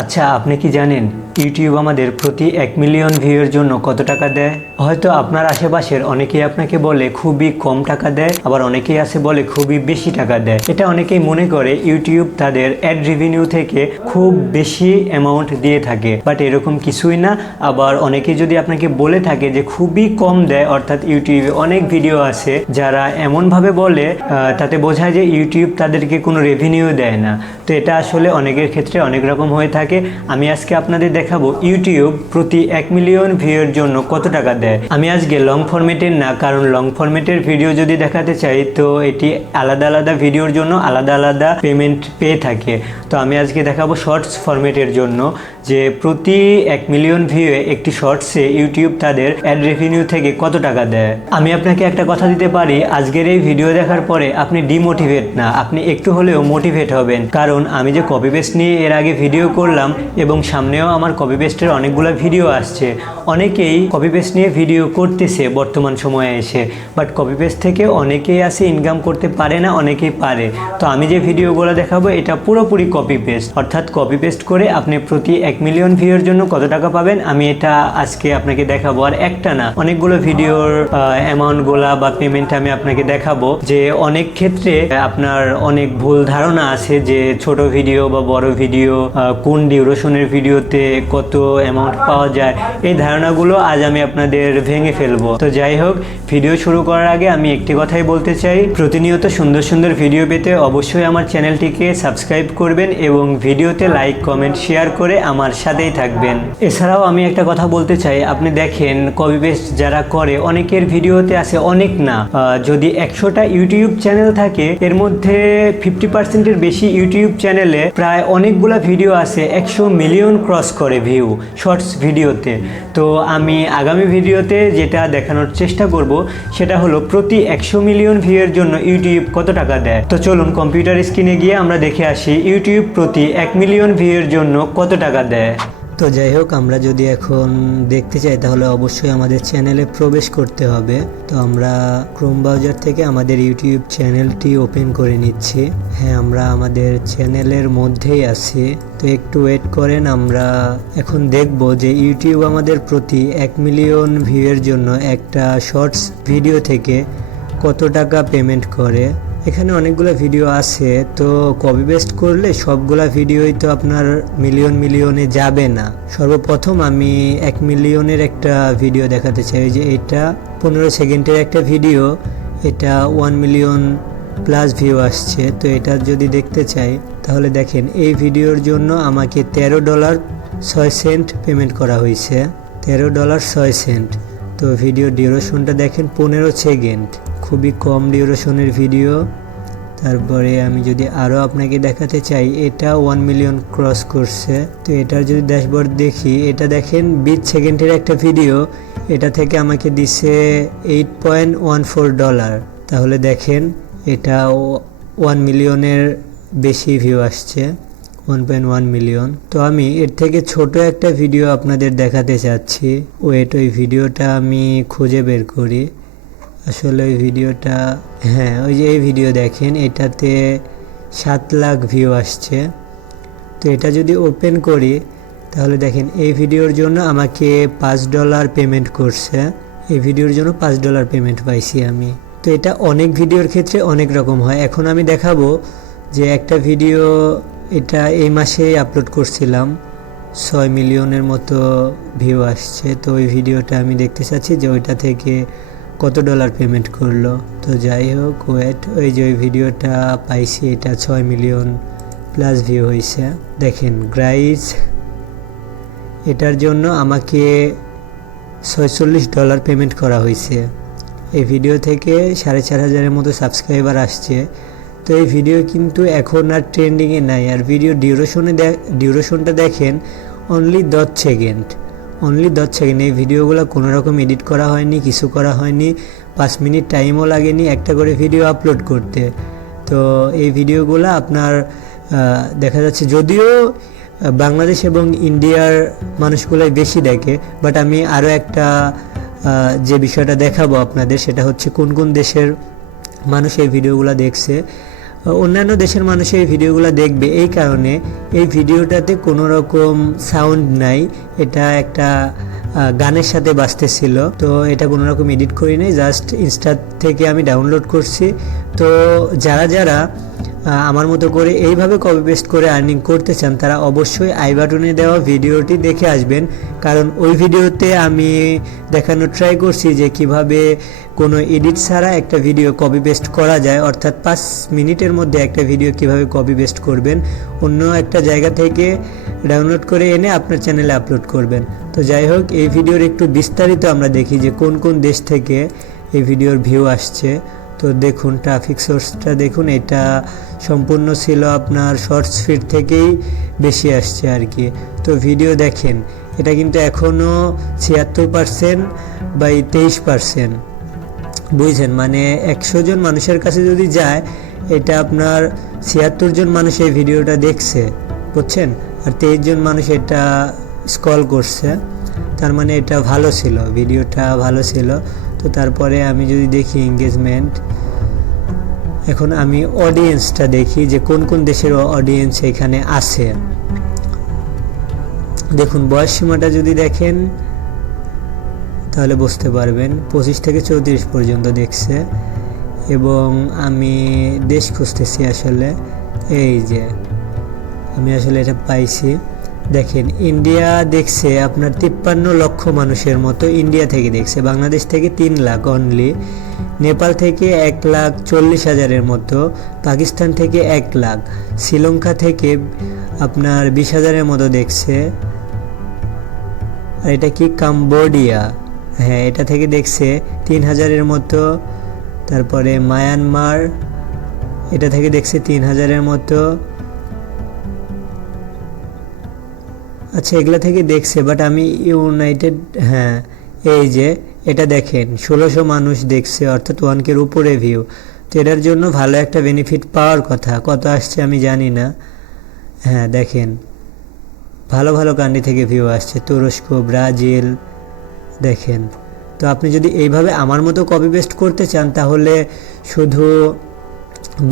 আচ্ছা, আপনি কি জানেন ইউটিউব আমাদের প্রতি 1 মিলিয়ন ভিউয়ের জন্য কত টাকা দেয়? হয়তো আপনার আশেপাশের অনেকেই আপনাকে বলে খুবই কম টাকা দেয়, আবার অনেকেই আছে বলে খুবই বেশি টাকা দেয়। এটা অনেকেই মনে করে ইউটিউব তাদের অ্যাড রেভিনিউ থেকে খুব বেশি অ্যামাউন্ট দিয়ে থাকে, বাট এরকম কিছুই না। আবার অনেকেই যদি আপনাকে বলে থাকে যে খুবই কম দেয়, অর্থাৎ ইউটিউবে অনেক ভিডিও আছে যারা এমনভাবে বলে তাতে বোঝায় যে ইউটিউব তাদেরকে কোনো রেভিনিউ দেয় না। তো এটা আসলে অনেকের ক্ষেত্রে অনেক রকম হয়ে থাকে। আমি আজকে আপনাদের দেখাবো ইউটিউব প্রতি 1 মিলিয়ন ভিউয়ের জন্য কত টাকা দেয়। আমি আজকে লং ফরম্যাটের না, কারণ লং ফরম্যাটের ভিডিও যদি দেখাতে চাই তো এটি আলাদা আলাদা ভিডিওর জন্য আলাদা আলাদা পেমেন্ট পেয়ে থাকে। তো আমি আজকে দেখাবো শর্টস ফরম্যাটের জন্য যে প্রতি 1 মিলিয়ন ভিউয়ে একটি শর্টসে ইউটিউব তাদের অ্যাড রেভিনিউ থেকে কত টাকা দেয়। আমি আপনাকে একটা কথা দিতে পারি, আজকের এই ভিডিও দেখার পরে আপনি ডিমোটিভেট না, আপনি একটু হলেও মোটিভেট হবেন। কারণ আমি যে কপি পেস্ট নিয়ে এর আগে ভিডিও করলাম এবং সামনেও আমার কপি পেস্টের অনেকগুলো ভিডিও আসছে, অনেকেই কপি পেস্ট নিয়ে ভিডিও করতেছে বর্তমান সময়ে এসে, বাট কপি পেস্ট থেকে অনেকেই আছে ইনকাম করতে পারে না, অনেকেই পারে। তো আমি যে ভিডিওগুলো দেখাবো এটা পুরোপুরি কপি পেস্ট, অর্থাৎ কপি পেস্ট করে আপনি প্রতি 1 মিলিয়ন ভিউয়ের জন্য কত টাকা পাবেন আমি এটা আজকে আপনাকে দেখাবো। আর একটা না, অনেকগুলো ভিডিওর অ্যামাউন্টগুলা বা পেমেন্ট আমি আপনাকে দেখাবো। যে অনেক ক্ষেত্রে আপনার অনেক ভুল ধারণা আছে যে ছোট ভিডিও বা বড় ভিডিও, কোন ডিউরেশনের ভিডিওতে কত অ্যামাউন্ট পাওয়া যায়, এই ধারণাগুলো আজ আমি আপনাদের ভেঙে ফেলবো। তো যাই হোক, ভিডিও শুরু করার আগে আমি একটি কথাই বলতে চাই, প্রতিনিয়ত সুন্দর সুন্দর ভিডিও পেতে অবশ্যই আমার চ্যানেলটিকে সাবস্ক্রাইব করবেন এবং ভিডিওতে লাইক কমেন্ট শেয়ার করে আমার সাথেই থাকবেন। এছাড়াও আমি একটা কথা বলতে চাই, আপনি দেখেন কপি পেস্ট যারা করে অনেকের ভিডিওতে আছে অনেক না, যদি 100টা ইউটিউব চ্যানেল থাকে এর মধ্যে 50%-এর বেশি ইউটিউব চ্যানেলে প্রায় অনেকগুলা ভিডিও আছে 100 মিলিয়ন ক্রস করে ভিউ শর্টস ভিডিওতে। তো আমি আগামী ভিডিওতে যেটা দেখানোর চেষ্টা করব সেটা হলো প্রতি 100 মিলিয়ন ভিউয়ের জন্য ইউটিউব কত টাকা দেয়। তো চলুন কম্পিউটার স্ক্রিনে গিয়ে আমরা দেখে আসি ইউটিউব প্রতি 1 মিলিয়ন ভিউয়ের জন্য কত টাকা দেয়। তো যাই হোক, আমরা যদি এখন দেখতে চাই তাহলে অবশ্যই আমাদের চ্যানেলে প্রবেশ করতে হবে। তো আমরা ক্রোম ব্রাউজার থেকে আমাদের ইউটিউব চ্যানেলটি ওপেন করে নিচ্ছি। হ্যাঁ, আমরা আমাদের চ্যানেলের মধ্যেই আছি। তো একটু ওয়েট করেন, আমরা এখন দেখব যে ইউটিউব আমাদের প্রতি 1 মিলিয়ন ভিউয়ের জন্য একটা শর্টস ভিডিও থেকে কত টাকা পেমেন্ট করে। এখানে অনেকগুলো ভিডিও আছে, তো কপি পেস্ট করলে সবগুলা ভিডিওই তো আপনার মিলিয়নে যাবে না। সর্বপ্রথম আমি 1 মিলিয়নের একটা ভিডিও দেখাতে চাই, যে এটা 15 সেকেন্ডের একটা ভিডিও, এটা 1 মিলিয়ন প্লাস ভিউ আসছে। তো এটা যদি দেখতে চাই তাহলে দেখেন এই ভিডিওর জন্য আমাকে $13.06 পেমেন্ট করা হয়েছে, $13.06। তো ভিডিও ডিউরেশনটা দেখেন 15 সেকেন্ড, খুবই কম ডিউরেশনের ভিডিও। তারপরে আমি যদি আরও আপনাকে দেখাতে চাই, এটা 1 মিলিয়ন ক্রস করছে। তো এটার যদি ড্যাশবোর্ড দেখি, এটা দেখেন 20 সেকেন্ডের একটা ভিডিও, এটা থেকে আমাকে দিছে $8.14। তাহলে দেখেন এটা 1 মিলিয়নের বেশি ভিউ আসছে, 1.1 মিলিয়ন। তো আমি এর থেকে ছোট একটা ভিডিও আপনাদের দেখাতে চাচ্ছি। ওই ভিডিওটা আমি খুঁজে বের করি। আসলে ওই ভিডিওটা, হ্যাঁ, ওই যে এই ভিডিও দেখেন, এটাতে 7 লাখ ভিউ আসছে। তো এটা যদি ওপেন করি তাহলে দেখেন এই ভিডিওর জন্য আমাকে $5 পেমেন্ট করছে। এই ভিডিওর জন্য $5 পেমেন্ট পাইছি আমি। তো এটা অনেক ভিডিওর ক্ষেত্রে অনেক রকম হয়। এখন আমি দেখাবো যে একটা ভিডিও, এটা এই মাসেই আপলোড করছিলাম, 6 মিলিয়নের মতো ভিউ আসছে। তো ওই ভিডিওটা আমি দেখতে চাচ্ছি যে ওইটা থেকে কত ডলার পেমেন্ট করলো। তো যাই হোক, ওয়েট, ওই যে ওই ভিডিওটা পাইছি, এটা 6 মিলিয়ন প্লাস ভিউ হয়েছে। দেখেন গ্রাইজ, এটার জন্য আমাকে $46 পেমেন্ট করা হয়েছে। এই ভিডিও থেকে 4,500-এর মতো সাবস্ক্রাইবার আসছে। তো এই ভিডিও কিন্তু এখন আর ট্রেন্ডিংয়ে নাই। আর ভিডিও ডিউরেশনটা দেখেন অনলি 10 সেকেন্ড, অনলি 10 সেকেন্ড। এই ভিডিওগুলো কোনো রকম এডিট করা হয়নি, কিছু করা হয়নি, 5 মিনিট টাইমও লাগেনি একটা করে ভিডিও আপলোড করতে। তো এই ভিডিওগুলো আপনার দেখা যাচ্ছে, যদিও বাংলাদেশ এবং ইন্ডিয়ার মানুষগুলোই বেশি দেখে, বাট আমি আরও একটা যে বিষয়টা দেখাবো আপনাদের, সেটা হচ্ছে কোন কোন দেশের মানুষ এই ভিডিওগুলো দেখছে। অন্যান্য দেশের মানুষ এই ভিডিওগুলো দেখবে এই কারণে এই ভিডিওটাতে কোনো রকম সাউন্ড নাই, এটা একটা গানের সাথে বাজতেছিল। তো এটা কোনো রকম এডিট করি নাই, জাস্ট ইনস্টা থেকে আমি ডাউনলোড করছি। তো যারা আমার মতো করে এইভাবে কপি পেস্ট করে আর্নিং করতে চান তারা অবশ্যই আই বাটনে দেওয়া ভিডিওটি দেখে আসবেন, কারণ ওই ভিডিওতে আমি দেখানোর ট্রাই করছি যে কিভাবে কোনো এডিট ছাড়া একটা ভিডিও কপি পেস্ট করা যায়, অর্থাৎ 5 মিনিটের মধ্যে একটা ভিডিও কিভাবে কপি পেস্ট করবেন, অন্য একটা জায়গা থেকে ডাউনলোড করে এনে আপনার চ্যানেলে আপলোড করবেন। তো যাই হোক, এই ভিডিওর একটু বিস্তারিত আমরা দেখি যে কোন কোন দেশ থেকে এই ভিডিওর ভিউ আসছে। তো দেখুন ট্রাফিক সোর্সটা দেখুন, এটা সম্পূর্ণ ছিল আপনার শর্টস ফিড থেকেই বেশি আসছে আর কি। তো ভিডিও দেখেন, এটা কিন্তু এখনও 76% বাই 23%, বুঝছেন? মানে 100 জন মানুষের কাছে যদি যায়, এটা আপনার 76 জন মানুষ এই ভিডিওটা দেখছে, বুঝছেন? আর 23 জন মানুষ এটা স্ক্রল করছে, তার মানে এটা ভালো ছিল, ভিডিওটা ভালো ছিল। তো তারপরে আমি যদি দেখি এঙ্গেজমেন্ট, এখন আমি অডিয়েন্সটা দেখি যে কোন কোন দেশের অডিয়েন্স এখানে আছে। দেখুন বয়স সীমাটা যদি দেখেন তাহলে বুঝতে পারবেন 25 থেকে 34 পর্যন্ত দেখছে। এবং আমি দেশ খুঁজতেছি আসলে, এই যে আমি আসলে এটা পাইছি। দেখেন ইন্ডিয়া দেখছে আপনার 53 লক্ষ মানুষের মতো ইন্ডিয়া থেকে দেখছে, বাংলাদেশ থেকে 3 লাখ অনলি, নেপাল থেকে 1,40,000-এর মতো, পাকিস্তান থেকে 1 লাখ, শ্রীলঙ্কা থেকে আপনার 20,000-এর মতো দেখছে। আর এটা কি কাম্বোডিয়া, হ্যাঁ এটা থেকে দেখছে 3,000-এর মতো। তারপরে মায়ানমার, এটা থেকে দেখছে 3,000-এর মতো। আচ্ছা এগুলা থেকে দেখছে, বাট আমি ইউনাইটেড, হ্যাঁ এই যে এটা দেখেন 1600 মানুষ দেখছে, অর্থাৎ 1K-র উপরে ভিউ। তো এটার জন্য ভালো একটা বেনিফিট পাওয়ার কথা, কত আসছে আমি জানি না। হ্যাঁ দেখেন ভালো ভালো কান্ট্রি থেকে ভিউ আসছে, তুরস্ক, ব্রাজিল, দেখেন। তো আপনি যদি এইভাবে আমার মতো কপি পেস্ট করতে চান তাহলে শুধু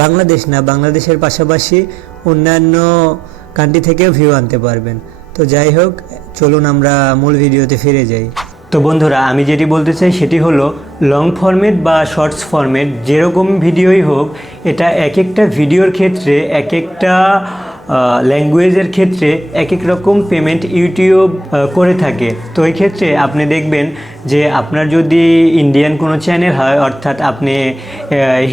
বাংলাদেশ না, বাংলাদেশের পাশাপাশি অন্যান্য কান্ট্রি থেকেও ভিউ আনতে পারবেন। তো যাই হোক, চলুন আমরা মূল ভিডিওতে ফিরে যাই। তো বন্ধুরা, আমি যেটি বলতে চাই সেটি হলো লং ফরম্যাট বা শর্টস ফরম্যাট যেরকম ভিডিওই হোক, এটা এক একটা ভিডিওর ক্ষেত্রে এক একটা ল্যাঙ্গুয়েজের ক্ষেত্রে এক এক রকম পেমেন্ট ইউটিউব করে থাকে। তো এই ক্ষেত্রে আপনি দেখবেন যে আপনার যদি ইন্ডিয়ান কোনো চ্যানেল হয়, অর্থাৎ আপনি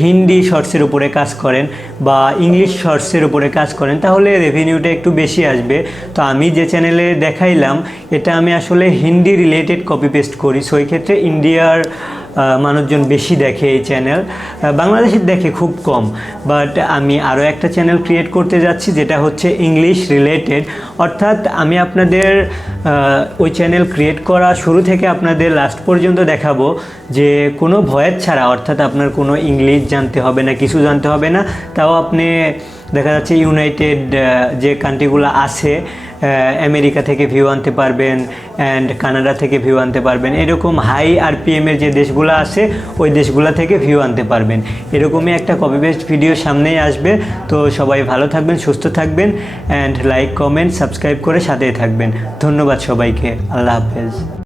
হিন্দি শর্টসের উপরে কাজ করেন বা ইংলিশ শর্টসের উপরে কাজ করেন, তাহলে রেভিনিউটা একটু বেশি আসবে। তো আমি যে চ্যানেলে দেখাইলাম এটা আমি আসলে হিন্দি রিলেটেড কপি পেস্ট করি, সো এই ক্ষেত্রে ইন্ডিয়ার মানুষজন বেশি দেখে এই চ্যানেল, বাংলাদেশের দেখে খুব কম। বাট আমি আরও একটা চ্যানেল ক্রিয়েট করতে যাচ্ছি যেটা হচ্ছে ইংলিশ রিলেটেড, অর্থাৎ আমি আপনাদের ওই চ্যানেল ক্রিয়েট করা শুরু থেকে আপনাদের লাস্ট পর্যন্ত দেখাবো যে কোনো ভয়েস ছাড়া, অর্থাৎ আপনার কোনো ইংলিশ জানতে হবে না, কিছু জানতে হবে না, তাও আপনি দেখা যাচ্ছে ইউনাইটেড যে কান্ট্রিগুলো আছে, আমেরিকা থেকে ভিউ আনতে পারবেন অ্যান্ড কানাডা থেকে ভিউ আনতে পারবেন, এরকম হাই আরপিএমের যে দেশগুলো আছে ওই দেশগুলো থেকে ভিউ আনতে পারবেন। এরকমই একটা কপি পেস্ট ভিডিও সামনেই আসবে। তো সবাই ভালো থাকবেন, সুস্থ থাকবেন অ্যান্ড লাইক, কমেন্ট, সাবস্ক্রাইব করে সাথেই থাকবেন। ধন্যবাদ সবাইকে, আল্লাহ হাফেজ।